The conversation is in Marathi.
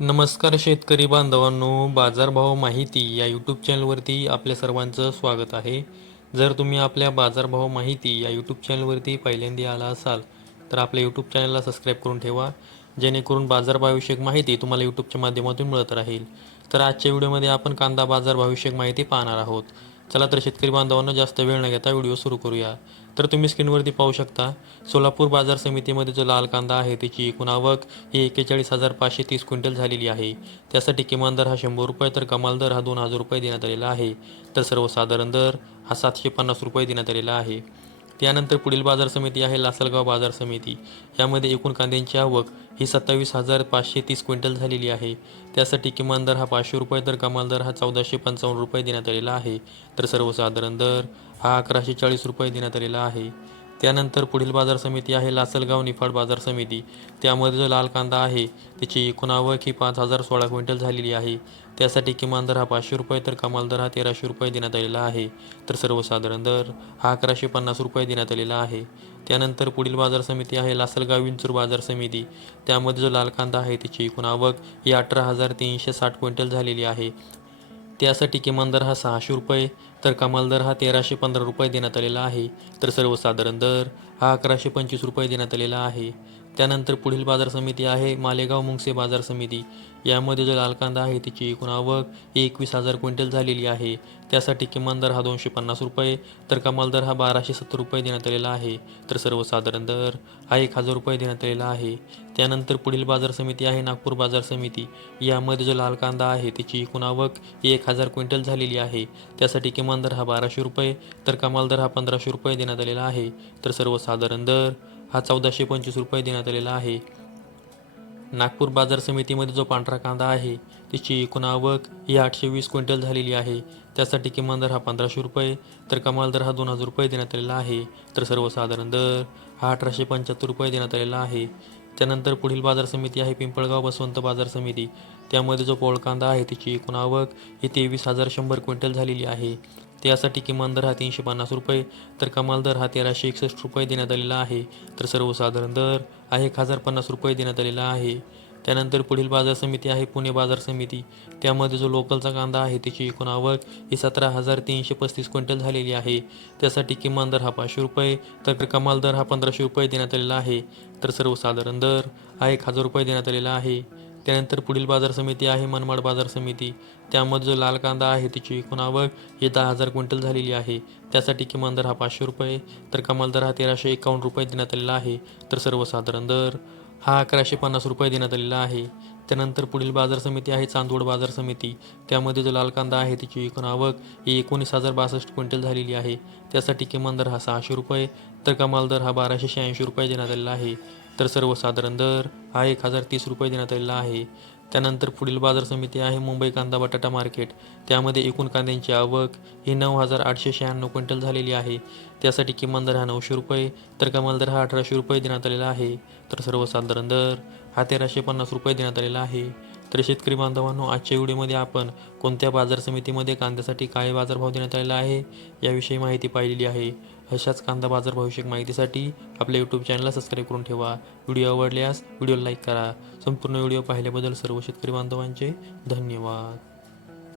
नमस्कार शेतकरी बांधवांनो, बाजारभाव माहिती या यूट्यूब चॅनलवरती आपल्या सर्वांचं स्वागत आहे. जर तुम्ही आपल्या बाजारभाव माहिती या यूट्यूब चॅनलवरती पहिल्यांदा आला असाल तर आपल्या यूट्यूब चॅनलला सबस्क्राईब करून ठेवा, जेणेकरून बाजारभावविषयक माहिती तुम्हाला यूट्यूबच्या माध्यमातून मिळत राहील. तर आजच्या व्हिडिओमध्ये आपण कांदा बाजारभावविषयक माहिती पाहणार आहोत. चला तर शेतकरी बांधवांना जास्त वेळ न घेता व्हिडिओ सुरू करूया. तर तुम्ही स्क्रीनवरती पाहू शकता, सोलापूर बाजार समितीमध्ये जो लाल कांदा आहे त्याची एकूण आवक ही 41,530 क्विंटल झालेली आहे. त्यासाठी किमान दर हा 100 रुपये तर कमाल दर हा 2,000 रुपये देण्यात आलेला आहे. तर सर्वसाधारण दर हा 750 रुपये देण्यात आलेला आहे. त्यानंतर पुढील बाजार समिती आहे लासलगाव बाजार समिती. यामध्ये एकूण कांद्यांची आवक ही 27,530 क्विंटल झालेली आहे. त्यासाठी किमान दर हा 500 रुपये तर कमाल दर हा 1,455 रुपये देण्यात आलेला आहे. तर सर्वसाधारण दर हा 1,140 रुपये देण्यात आलेला आहे. त्यानंतर पुढील बाजार समिती आहे लासलगाव निफाड बाजार समिती. त्यामध्ये जो लाल कांदा आहे त्याची एकूण आवक ही 5,016 क्विंटल झालेली आहे. त्यासाठी किमान दर हा 500 रुपये तर कमाल दर हा 1,300 रुपये देण्यात आलेला आहे. तर सर्वसाधारण दर हा 1,150 रुपये देण्यात आलेला आहे. त्यानंतर पुढील बाजार समिती आहे लासलगाव विंचूर बाजार समिती. त्यामध्ये जो लाल कांदा आहे त्याची एकूण आवक ही 18,360 क्विंटल झालेली आहे. त्यासाठी किमान दर हा 600 रुपये तर कमाल दर हा 1,315 रुपये देण्यात आलेला आहे. तर सर्वसाधारण दर हा 1,125 रुपये देण्यात आलेला आहे. त्यानंतर पुढील बाजार समिती आहे मालेगाव मुंगसे बाजार समिती. यामध्ये जो लाल कांदा आहे त्याची एकूण आवक ही 21,000 क्विंटल झालेली आहे. त्यासाठी किमान दर हा 250 रुपये तर कमाल दर हा 1,270 रुपये देण्यात आलेला आहे. तर सर्वसाधारण दर हा 1,000 रुपये देण्यात आलेला आहे. त्यानंतर पुढील बाजार समिती आहे नागपूर बाजार समिती. यामध्ये जो लाल कांदा आहे त्याची एकूण आवक ही 1,000 क्विंटल झालेली आहे. त्यासाठी किमान दर हा 1,200 रुपये तर कमाल दर हा 1,500 रुपये देण्यात आलेला आहे. तर सर्वसाधारण दर हा 1,425 रुपये देण्यात आलेला आहे. नागपूर बाजार समितीमध्ये जो पांढरा कांदा आहे त्याची एकूण आवक ही 820 क्विंटल झालेली आहे. त्यासाठी किमान दर हा 1,500 रुपये तर कमाल दर हा 2,000 रुपये देण्यात आलेला आहे. तर सर्वसाधारण दर हा 1,875 रुपये देण्यात आलेला आहे. त्यानंतर पुढील बाजार समिती आहे पिंपळगाव बसवंत बाजार समिती. त्यामध्ये जो पोळ कांदा आहे त्याची एकूण आवक ही 23,100 क्विंटल झालेली आहे. त्यासाठी किमान दर हा 350 रुपये तर कमाल दर हा 1,361 रुपये देण्यात आलेला आहे. तर सर्वसाधारण दर हा 1,050 रुपये देण्यात आलेला आहे. त्यानंतर पुढील बाजार समिती आहे पुणे बाजार समिती. त्यामध्ये जो लोकलचा कांदा आहे त्याची एकूण आवक ही 17,335 क्विंटल झालेली आहे. त्यासाठी किमान दर हा 500 रुपये तर कमाल दर हा 1,500 रुपये देण्यात आलेला आहे. तर सर्वसाधारण दर हा 1,000 रुपये देण्यात आलेला आहे. त्यानंतर पुढील बाजार समिती आहे मनमाड बाजार समिती. त्यामध्ये जो लाल कांदा आहे त्याची एकूण आवक ही 10,000 क्विंटल झालेली आहे. त्यासाठी किमान दर हा 500 रुपये तर कमाल दर हा 1,351 रुपये देण्यात आलेला आहे. तर सर्वसाधारण दर हा 1,150 रुपये देण्यात आलेला आहे. त्यानंतर पुढील बाजार समिती आहे चांदवड बाजार समिती. त्यामध्ये जो लाल कांदा आहे त्याची एकूण आवक ही 19,062 क्विंटल झालेली आहे. त्यासाठी किमान दर हा 600 रुपये तर कमाल दर हा 1,286 रुपये देण्यात आलेला आहे. तर सर्वसाधारण दर हा 1,030 रुपये देण्यात आलेला आहे. त्यानंतर पुढील बाजार समिती आहे मुंबई कांदा बटाटा मार्केट. त्यामध्ये एकूण कांद्यांची आवक ही 9,896 क्विंटल झालेली आहे. त्यासाठी किमान दर हा 900 रुपये तर कमाल दर हा 1,800 रुपये देण्यात आलेला आहे. तर सर्वसाधारण दर हा 1,350 रुपये देण्यात आलेला आहे. तर शेतकरी बांधवांनो, आजच्या व्हिडिओमध्ये आपण कोणत्या बाजार समितीमध्ये कांद्यासाठी काय बाजारभाव देण्यात आलेला आहे याविषयी माहिती पाहिलेली आहे. अशाच कांदा बाजारभावविषयक माहितीसाठी आपल्या यूट्यूब चॅनलला सबस्क्राईब करून ठेवा. व्हिडिओ आवडल्यास व्हिडिओला लाईक करा. संपूर्ण व्हिडिओ पाहिल्याबद्दल सर्व शेतकरी बांधवांचे धन्यवाद.